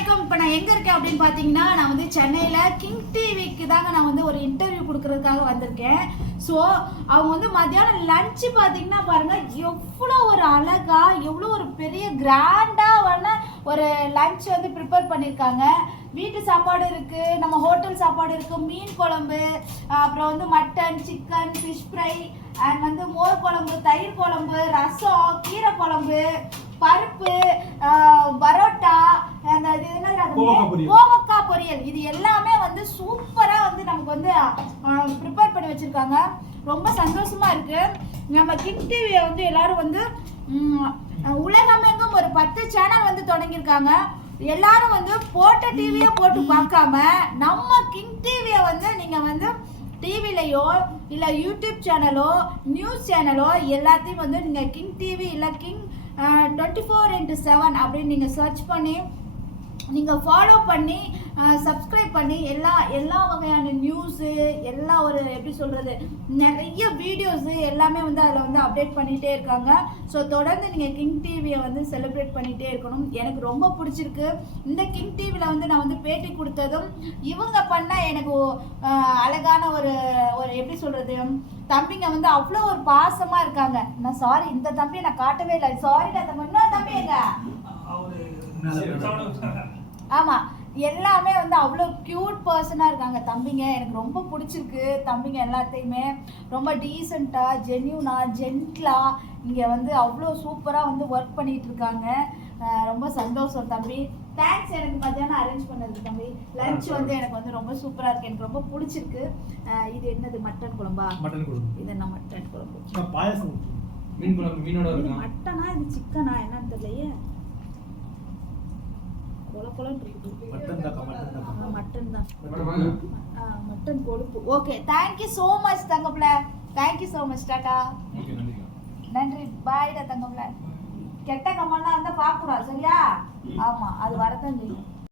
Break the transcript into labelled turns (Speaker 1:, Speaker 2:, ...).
Speaker 1: வணக்கம். இப்போ நான் எங்கே இருக்கேன் அப்படின்னு பார்த்தீங்கன்னா நான் வந்து சென்னையில் கிங் டிவிக்கு தாங்க நான் வந்து ஒரு இன்டர்வியூ கொடுக்கறதுக்காக வந்திருக்கேன். ஸோ அவங்க வந்து மத்தியானம் லஞ்சு பார்த்தீங்கன்னா பாருங்க எவ்வளோ ஒரு அழகா எவ்வளோ ஒரு பெரிய கிராண்டான ஒரு லஞ்ச் வந்து ப்ரிப்பேர் பண்ணியிருக்காங்க வீட்டு சாப்பாடு இருக்குது நம்ம ஹோட்டல் சாப்பாடு இருக்குது மீன் குழம்பு அப்புறம் வந்து mutton chicken fish fry and வந்து மோர் குழம்பு தயிர் குழம்பு ரசம் கீரை குழம்பு பருப்பு பரோட்டா என்னது
Speaker 2: பொரியல்.
Speaker 1: இது எல்லாமே வந்து சூப்பரா வந்து நமக்கு வந்து ப்ரிப்பேர் பண்ணி வச்சிருக்காங்க. ரொம்ப சந்தோஷமா இருக்கு. நம்ம கிங் டிவியை வந்து எல்லாரும் வந்து உலகமெங்கும் ஒரு பத்து சேனல் வந்து தொடங்கியிருக்காங்க. எல்லாரும் வந்து போட்ட டிவியை போட்டு பார்க்காம நம்ம கிங் டிவியை வந்து நீங்கள் வந்து டிவிலையோ இல்லை யூடியூப் சேனலோ நியூஸ் சேனலோ எல்லாத்தையும் வந்து நீங்கள் கிங் டிவி இல்லை King twenty four into seven அப்படின்னு நீங்கள் சர்ச் பண்ணி நீங்கள் ஃபாலோ பண்ணி சப்ஸ்கிரைப் பண்ணி எல்லா எல்லா வகையான நியூஸு எல்லா ஒரு எப்படி சொல்கிறது நிறைய வீடியோஸு எல்லாமே வந்து அதில் வந்து அப்டேட் பண்ணிகிட்டே இருக்காங்க ஸோ தொடர்ந்து நீங்கள் கிங் டிவியை வந்து செலிப்ரேட் பண்ணிகிட்டே இருக்கணும் எனக்கு ரொம்ப பிடிச்சிருக்கு இந்த கிங் டிவியில் வந்து நான் வந்து பேட்டி கொடுத்ததும் இவங்க பண்ணால் எனக்கு அழகான ஒரு ஒரு எப்படி சொல்கிறது தம்பிங்க வந்து அவ்வளோ ஒரு பாசமாக இருக்காங்க நான் சாரி இந்த தம்பியை நான் காட்டவே இல்லை சாரிடா தம்பி இன்னொரு தம்பி எங்க ஆமா எல்லாமே வந்து அவ்வளோ க்யூட் பர்சனாக இருக்காங்க. தம்பிங்க எனக்கு ரொம்ப பிடிச்சிருக்கு. தம்பிங்க எல்லாத்தையுமே ரொம்ப டீசெண்டாக ஜென்யூனாக ஜென்ட்லாக இங்கே வந்து அவ்வளோ சூப்பராக வந்து ஒர்க் பண்ணிட்டு இருக்காங்க. ரொம்ப சந்தோஷம் தம்பி. தேங்க்ஸ் எனக்கு மத்தியானம் அரேஞ்ச் பண்ணதுக்கு தம்பி. லஞ்ச் வந்து எனக்கு வந்து ரொம்ப சூப்பராக இருக்கு. எனக்கு ரொம்ப பிடிச்சிருக்கு. இது என்னது மட்டன் குழம்பா?
Speaker 2: மட்டன் குழம்பு.
Speaker 1: இது என்ன மட்டன் குழம்பு?
Speaker 2: பாயாசம்.
Speaker 3: மீன் குழம்பு மீனோட
Speaker 1: மட்டனா இது சிக்கனா என்னன்னு தெரியலையே.
Speaker 2: மட்டன்
Speaker 1: தான் மட்டன் கொழுப்பு. Okay thank you so much தங்கப்பில. Thank you so much tata
Speaker 3: okay நன்றிக்கா
Speaker 1: நன்றி. பாய்டா தங்கப்பில. கெட்ட கமெண்ட்லாம் இருந்தால் பார்க்கக்கூடாது சரியா? ஆமாம் அது வரதான் செய்யும்.